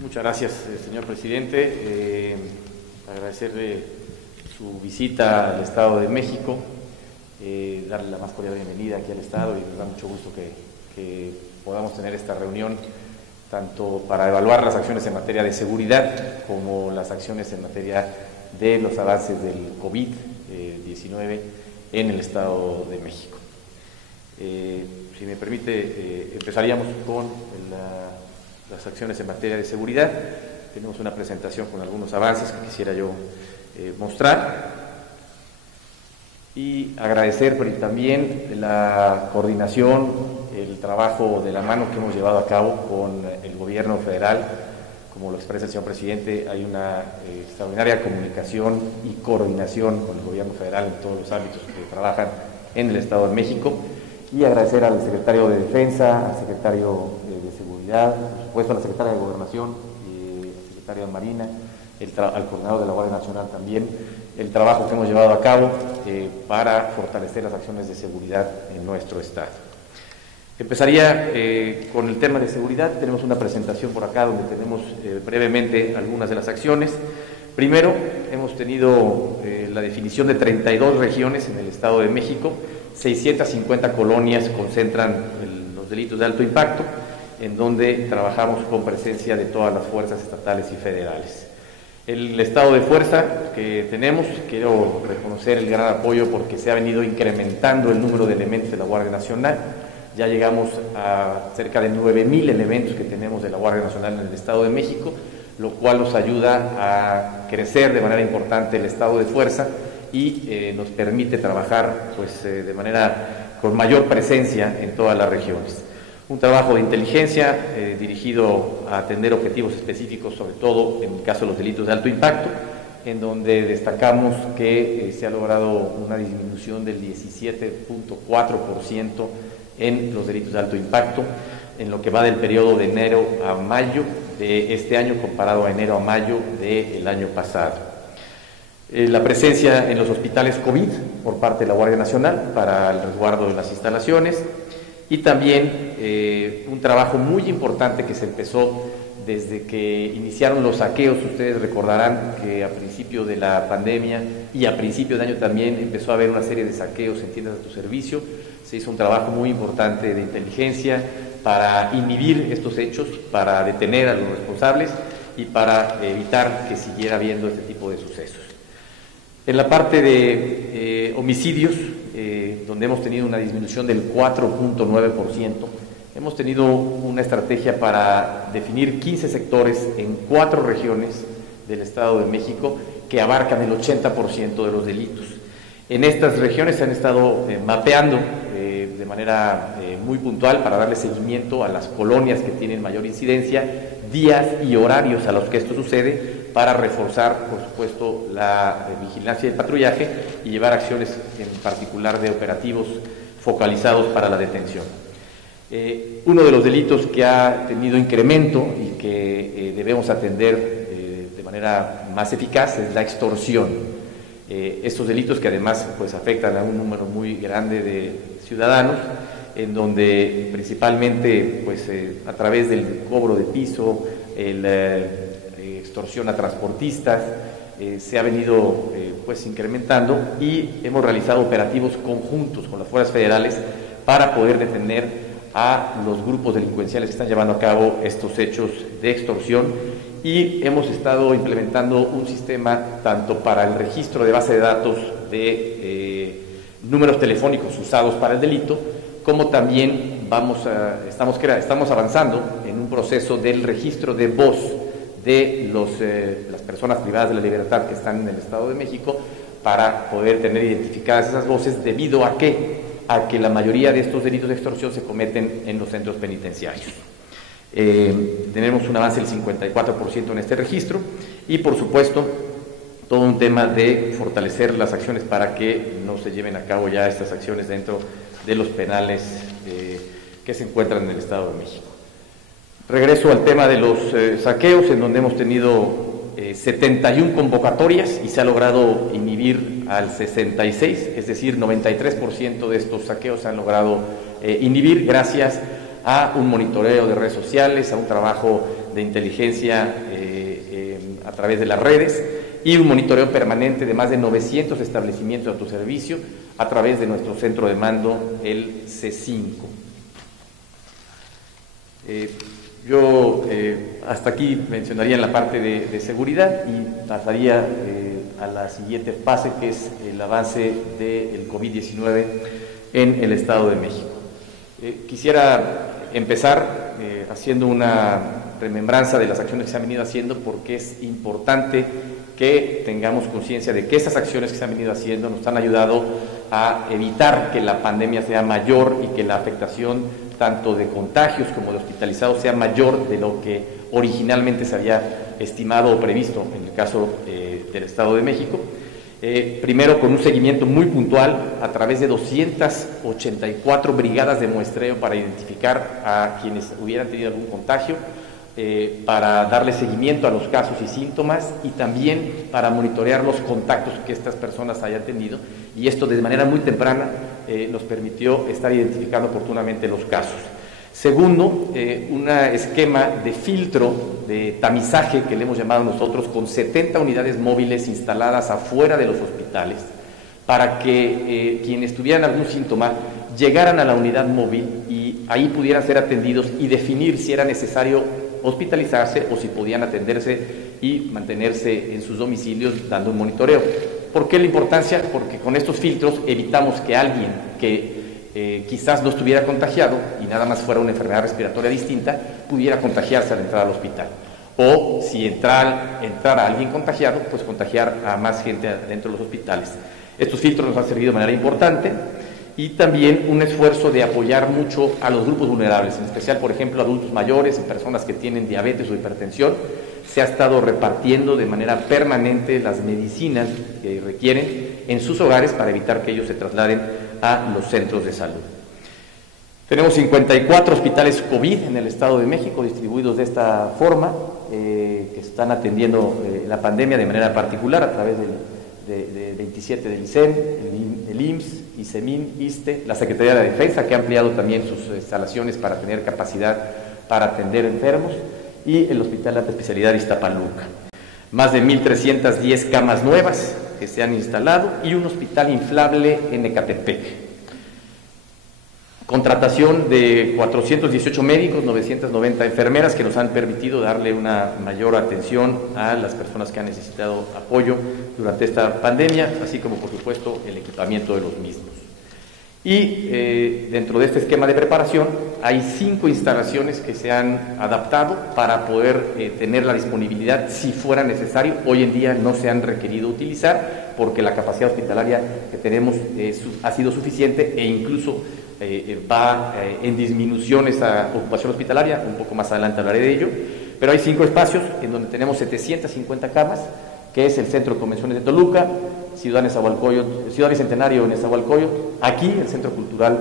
Muchas gracias, señor presidente. Agradecerle su visita al Estado de México, darle la más cordial bienvenida aquí al Estado y nos da mucho gusto que podamos tener esta reunión tanto para evaluar las acciones en materia de seguridad como las acciones en materia de los avances del COVID-19 en el Estado de México. Si me permite, empezaríamos con las acciones en materia de seguridad. Tenemos una presentación con algunos avances que quisiera yo mostrar y agradecer también la coordinación, el trabajo de la mano que hemos llevado a cabo con el gobierno federal. Como lo expresa el señor presidente, hay una extraordinaria comunicación y coordinación con el gobierno federal en todos los ámbitos que trabajan en el Estado de México, y agradecer al secretario de Defensa, al secretario de Seguridad, por supuesto a la secretaria de Gobernación, al secretario de Marina, al coordinador de la Guardia Nacional también, el trabajo que hemos llevado a cabo para fortalecer las acciones de seguridad en nuestro Estado. Empezaría con el tema de seguridad. Tenemos una presentación por acá donde tenemos brevemente algunas de las acciones. Primero, hemos tenido la definición de 32 regiones en el Estado de México. 650 colonias concentran los delitos de alto impacto, en donde trabajamos con presencia de todas las fuerzas estatales y federales. El estado de fuerza que tenemos, quiero reconocer el gran apoyo porque se ha venido incrementando el número de elementos de la Guardia Nacional. Ya llegamos a cerca de 9,000 elementos que tenemos de la Guardia Nacional en el Estado de México, lo cual nos ayuda a crecer de manera importante el estado de fuerza y nos permite trabajar de manera con mayor presencia en todas las regiones. Un trabajo de inteligencia dirigido a atender objetivos específicos, sobre todo en el caso de los delitos de alto impacto, en donde destacamos que se ha logrado una disminución del 17.4% en los delitos de alto impacto, en lo que va del periodo de enero a mayo de este año comparado a enero a mayo del año pasado. La presencia en los hospitales COVID por parte de la Guardia Nacional para el resguardo de las instalaciones, y también un trabajo muy importante que se empezó desde que iniciaron los saqueos. Ustedes recordarán que a principio de la pandemia y a principio de año también empezó a haber una serie de saqueos en tiendas de autoservicio. Se hizo un trabajo muy importante de inteligencia para inhibir estos hechos, para detener a los responsables y para evitar que siguiera habiendo este tipo de sucesos. En la parte de homicidios, donde hemos tenido una disminución del 4.9%, hemos tenido una estrategia para definir 15 sectores en 4 regiones del Estado de México que abarcan el 80% de los delitos. En estas regiones se han estado mapeando de manera muy puntual para darle seguimiento a las colonias que tienen mayor incidencia, días y horarios a los que esto sucede, para reforzar, por supuesto, la vigilancia y el patrullaje y llevar acciones en particular de operativos focalizados para la detención. Uno de los delitos que ha tenido incremento y que debemos atender de manera más eficaz es la extorsión. Estos delitos que además afectan a un número muy grande de ciudadanos, en donde principalmente a través del cobro de piso, extorsión a transportistas, se ha venido incrementando, y hemos realizado operativos conjuntos con las fuerzas federales para poder detener a los grupos delincuenciales que están llevando a cabo estos hechos de extorsión, y hemos estado implementando un sistema tanto para el registro de base de datos de números telefónicos usados para el delito, como también estamos avanzando en un proceso del registro de voz de las personas privadas de la libertad que están en el Estado de México, para poder tener identificadas esas voces, debido a que la mayoría de estos delitos de extorsión se cometen en los centros penitenciarios. Tenemos un avance del 54% en este registro, y por supuesto todo un tema de fortalecer las acciones para que no se lleven a cabo ya estas acciones dentro de los penales que se encuentran en el Estado de México. Regreso al tema de los saqueos, en donde hemos tenido 71 convocatorias y se ha logrado inhibir al 66, es decir, 93% de estos saqueos se han logrado inhibir gracias a un monitoreo de redes sociales, a un trabajo de inteligencia a través de las redes y un monitoreo permanente de más de 900 establecimientos de autoservicio a través de nuestro centro de mando, el C5. Yo hasta aquí mencionaría en la parte de seguridad y pasaría a la siguiente fase, que es el avance del COVID-19 en el Estado de México. Quisiera empezar haciendo una remembranza de las acciones que se han venido haciendo, porque es importante que tengamos conciencia de que esas acciones que se han venido haciendo nos han ayudado a evitar que la pandemia sea mayor y que la afectación tanto de contagios como de hospitalizados sea mayor de lo que originalmente se había estimado o previsto en el caso del Estado de México. Primero, con un seguimiento muy puntual a través de 284 brigadas de muestreo para identificar a quienes hubieran tenido algún contagio, para darle seguimiento a los casos y síntomas y también para monitorear los contactos que estas personas hayan tenido, y esto de manera muy temprana nos permitió estar identificando oportunamente los casos. Segundo, un esquema de filtro, de tamizaje que le hemos llamado nosotros, con 70 unidades móviles instaladas afuera de los hospitales, para que quienes tuvieran algún síntoma llegaran a la unidad móvil y ahí pudieran ser atendidos y definir si era necesario hospitalizarse o si podían atenderse y mantenerse en sus domicilios dando un monitoreo. ¿Por qué la importancia? Porque con estos filtros evitamos que alguien que quizás no estuviera contagiado y nada más fuera una enfermedad respiratoria distinta, pudiera contagiarse al entrar al hospital. O si entrara alguien contagiado, pues contagiar a más gente dentro de los hospitales. Estos filtros nos han servido de manera importante, y también un esfuerzo de apoyar mucho a los grupos vulnerables, en especial, por ejemplo, adultos mayores y personas que tienen diabetes o hipertensión. Se ha estado repartiendo de manera permanente las medicinas que requieren en sus hogares para evitar que ellos se trasladen a los centros de salud. Tenemos 54 hospitales COVID en el Estado de México, distribuidos de esta forma, que están atendiendo la pandemia de manera particular a través de 27 del ICEM, el IMSS, ICEMIN, ISSSTE, la Secretaría de la Defensa, que ha ampliado también sus instalaciones para tener capacidad para atender enfermos, y el Hospital de Alta Especialidad de Iztapaluca. Más de 1.310 camas nuevas que se han instalado y un hospital inflable en Ecatepec. Contratación de 418 médicos, 990 enfermeras, que nos han permitido darle una mayor atención a las personas que han necesitado apoyo durante esta pandemia, así como, por supuesto, el equipamiento de los mismos. Y dentro de este esquema de preparación hay 5 instalaciones que se han adaptado para poder tener la disponibilidad si fuera necesario. Hoy en día no se han requerido utilizar porque la capacidad hospitalaria que tenemos ha sido suficiente, e incluso va en disminución esa ocupación hospitalaria. Un poco más adelante hablaré de ello, pero hay 5 espacios en donde tenemos 750 camas, que es el Centro de Convenciones de Toluca, Ciudad Bicentenario en Nezahualcóyotl, aquí el Centro Cultural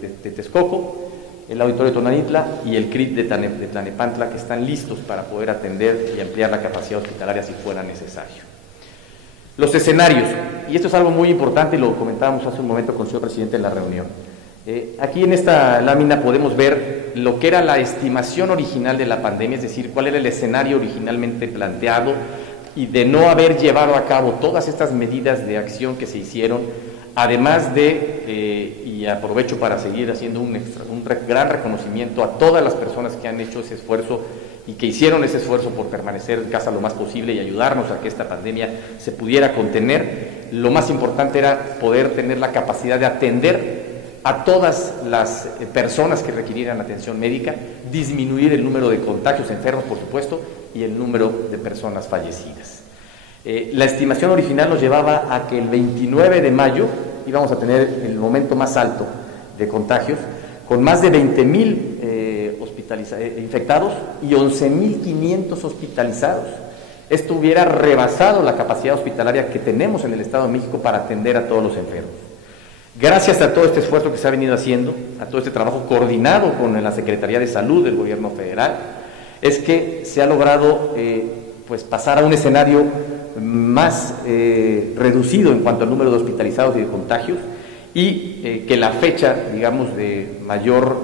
de Texcoco, el Auditorio de Tonanitla y el CRIT de Tlanepantla, que están listos para poder atender y ampliar la capacidad hospitalaria si fuera necesario. Los escenarios, y esto es algo muy importante y lo comentábamos hace un momento con el señor presidente en la reunión. Aquí en esta lámina podemos ver lo que era la estimación original de la pandemia, es decir, cuál era el escenario originalmente planteado, y de no haber llevado a cabo todas estas medidas de acción que se hicieron, además de, y aprovecho para seguir haciendo un gran reconocimiento a todas las personas que han hecho ese esfuerzo y que hicieron ese esfuerzo por permanecer en casa lo más posible y ayudarnos a que esta pandemia se pudiera contener. Lo más importante era poder tener la capacidad de atender a todas las personas que requirieran atención médica, disminuir el número de contagios enfermos, por supuesto, y el número de personas fallecidas. La estimación original nos llevaba a que el 29 de mayo íbamos a tener el momento más alto de contagios, con más de 20.000 infectados y 11.500 hospitalizados. Esto hubiera rebasado la capacidad hospitalaria que tenemos en el Estado de México para atender a todos los enfermos. Gracias a todo este esfuerzo que se ha venido haciendo, a todo este trabajo coordinado con la Secretaría de Salud del Gobierno Federal, es que se ha logrado pues pasar a un escenario más reducido en cuanto al número de hospitalizados y de contagios, y que la fecha, digamos, de mayor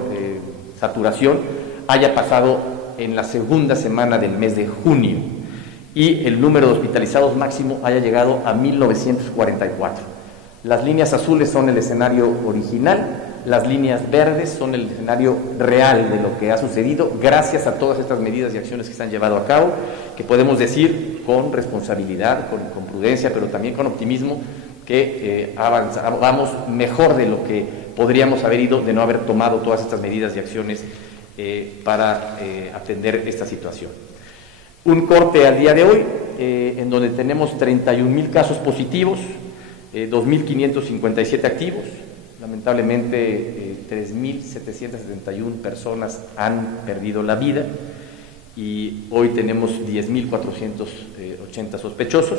saturación haya pasado en la segunda semana del mes de junio y el número de hospitalizados máximo haya llegado a 1944. Las líneas azules son el escenario original, las líneas verdes son el escenario real de lo que ha sucedido gracias a todas estas medidas y acciones que se han llevado a cabo, que podemos decir con responsabilidad, con prudencia, pero también con optimismo, que vamos mejor de lo que podríamos haber ido de no haber tomado todas estas medidas y acciones para atender esta situación. Un corte al día de hoy, en donde tenemos 31.000 casos positivos, 2.557 activos, lamentablemente 3.771 personas han perdido la vida y hoy tenemos 10.480 sospechosos.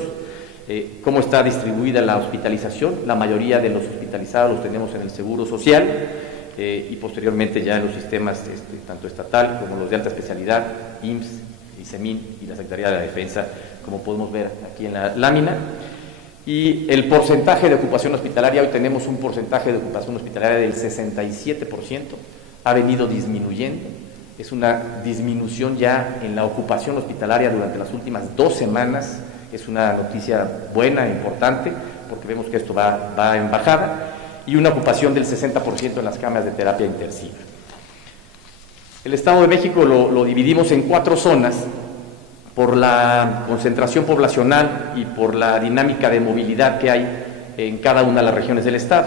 ¿Cómo está distribuida la hospitalización? La mayoría de los hospitalizados los tenemos en el Seguro Social y posteriormente ya en los sistemas tanto estatal como los de alta especialidad, IMSS, ICEMIN y la Secretaría de la Defensa, como podemos ver aquí en la lámina. Y el porcentaje de ocupación hospitalaria, hoy tenemos un porcentaje de ocupación hospitalaria del 67%, ha venido disminuyendo, es una disminución ya en la ocupación hospitalaria durante las últimas 2 semanas, es una noticia buena, importante, porque vemos que esto va en bajada, y una ocupación del 60% en las camas de terapia intensiva. El Estado de México lo dividimos en 4 zonas, por la concentración poblacional y por la dinámica de movilidad que hay en cada una de las regiones del Estado.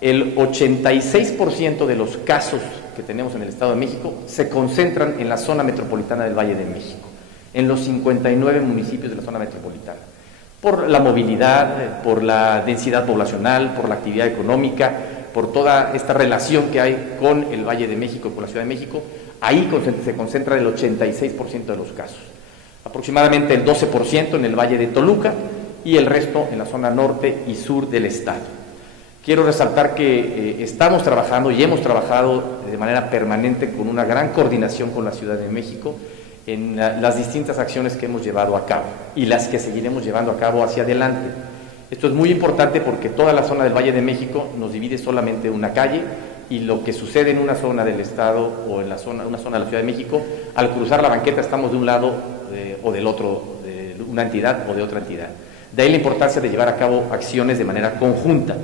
El 86% de los casos que tenemos en el Estado de México se concentran en la zona metropolitana del Valle de México, en los 59 municipios de la zona metropolitana, por la movilidad, por la densidad poblacional, por la actividad económica, por toda esta relación que hay con el Valle de México, con la Ciudad de México. Ahí se concentra el 86% de los casos. Aproximadamente el 12% en el Valle de Toluca y el resto en la zona norte y sur del estado. Quiero resaltar que estamos trabajando y hemos trabajado de manera permanente con una gran coordinación con la Ciudad de México en las distintas acciones que hemos llevado a cabo y las que seguiremos llevando a cabo hacia adelante. Esto es muy importante porque toda la zona del Valle de México nos divide solamente una calle y lo que sucede en una zona del estado o en una zona de la Ciudad de México, al cruzar la banqueta estamos de un lado o del otro, de una entidad o de otra entidad. De ahí la importancia de llevar a cabo acciones de manera conjunta.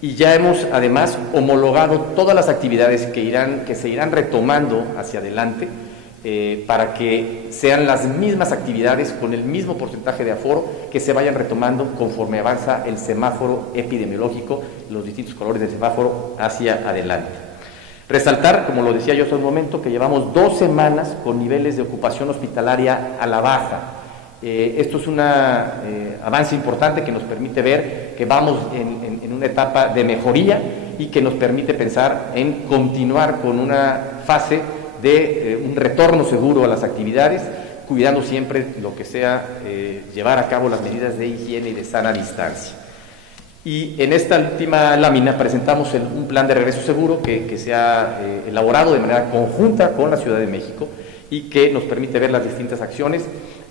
Y ya hemos además homologado todas las actividades que se irán retomando hacia adelante para que sean las mismas actividades con el mismo porcentaje de aforo que se vayan retomando conforme avanza el semáforo epidemiológico, los distintos colores del semáforo hacia adelante. Resaltar, como lo decía yo hace un momento, que llevamos 2 semanas con niveles de ocupación hospitalaria a la baja. Esto es un avance importante que nos permite ver que vamos en una etapa de mejoría y que nos permite pensar en continuar con una fase de un retorno seguro a las actividades, cuidando siempre lo que sea llevar a cabo las medidas de higiene y de sana distancia. Y en esta última lámina presentamos un plan de regreso seguro que se ha elaborado de manera conjunta con la Ciudad de México y que nos permite ver las distintas acciones,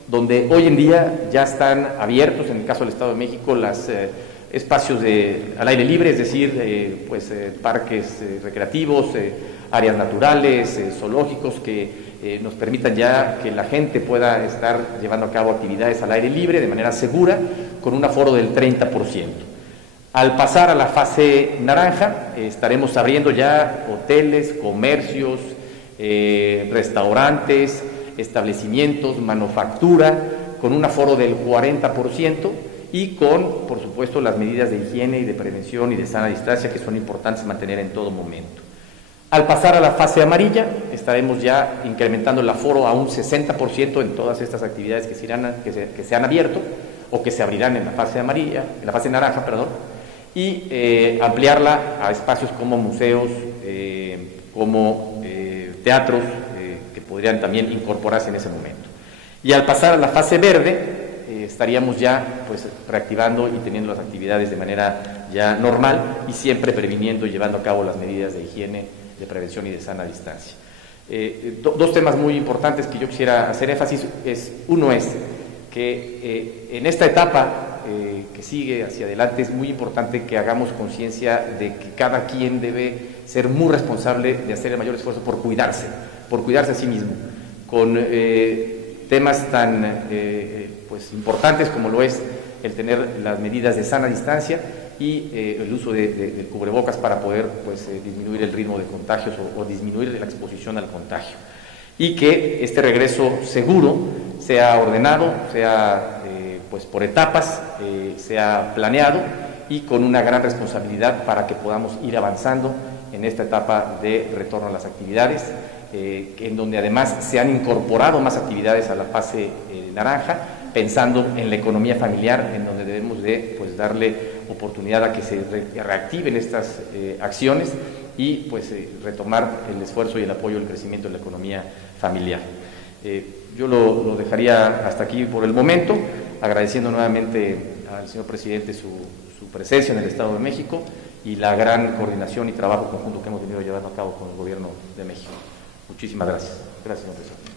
donde hoy en día ya están abiertos, en el caso del Estado de México, los espacios al aire libre, es decir, parques recreativos, áreas naturales, zoológicos, que nos permitan ya que la gente pueda estar llevando a cabo actividades al aire libre de manera segura, con un aforo del 30%. Al pasar a la fase naranja, estaremos abriendo ya hoteles, comercios, restaurantes, establecimientos, manufactura, con un aforo del 40% y con, por supuesto, las medidas de higiene y de prevención y de sana distancia que son importantes mantener en todo momento. Al pasar a la fase amarilla, estaremos ya incrementando el aforo a un 60% en todas estas actividades que se han abierto o que se abrirán en la fase amarilla, en la fase naranja, perdón, y ampliarla a espacios como museos, como teatros, que podrían también incorporarse en ese momento. Y al pasar a la fase verde, estaríamos ya reactivando y teniendo las actividades de manera ya normal y siempre previniendo y llevando a cabo las medidas de higiene, de prevención y de sana distancia. 2 temas muy importantes que yo quisiera hacer énfasis uno es que en esta etapa que sigue hacia adelante es muy importante que hagamos conciencia de que cada quien debe ser muy responsable de hacer el mayor esfuerzo por cuidarse a sí mismo. con temas tan pues importantes como lo es el tener las medidas de sana distancia y el uso del cubrebocas para poder pues, disminuir el ritmo de contagios o disminuir la exposición al contagio. Y que este regreso seguro sea ordenado, sea pues por etapas, sea planeado y con una gran responsabilidad para que podamos ir avanzando en esta etapa de retorno a las actividades, en donde además se han incorporado más actividades a la fase naranja, pensando en la economía familiar, en donde debemos de pues, darle oportunidad a que se reactiven estas acciones y pues, retomar el esfuerzo y el apoyo al crecimiento de la economía familiar. Yo lo dejaría hasta aquí por el momento, agradeciendo nuevamente al señor presidente su presencia en el Estado de México y la gran coordinación y trabajo conjunto que hemos venido llevando a cabo con el Gobierno de México. Muchísimas gracias. Gracias, señor presidente.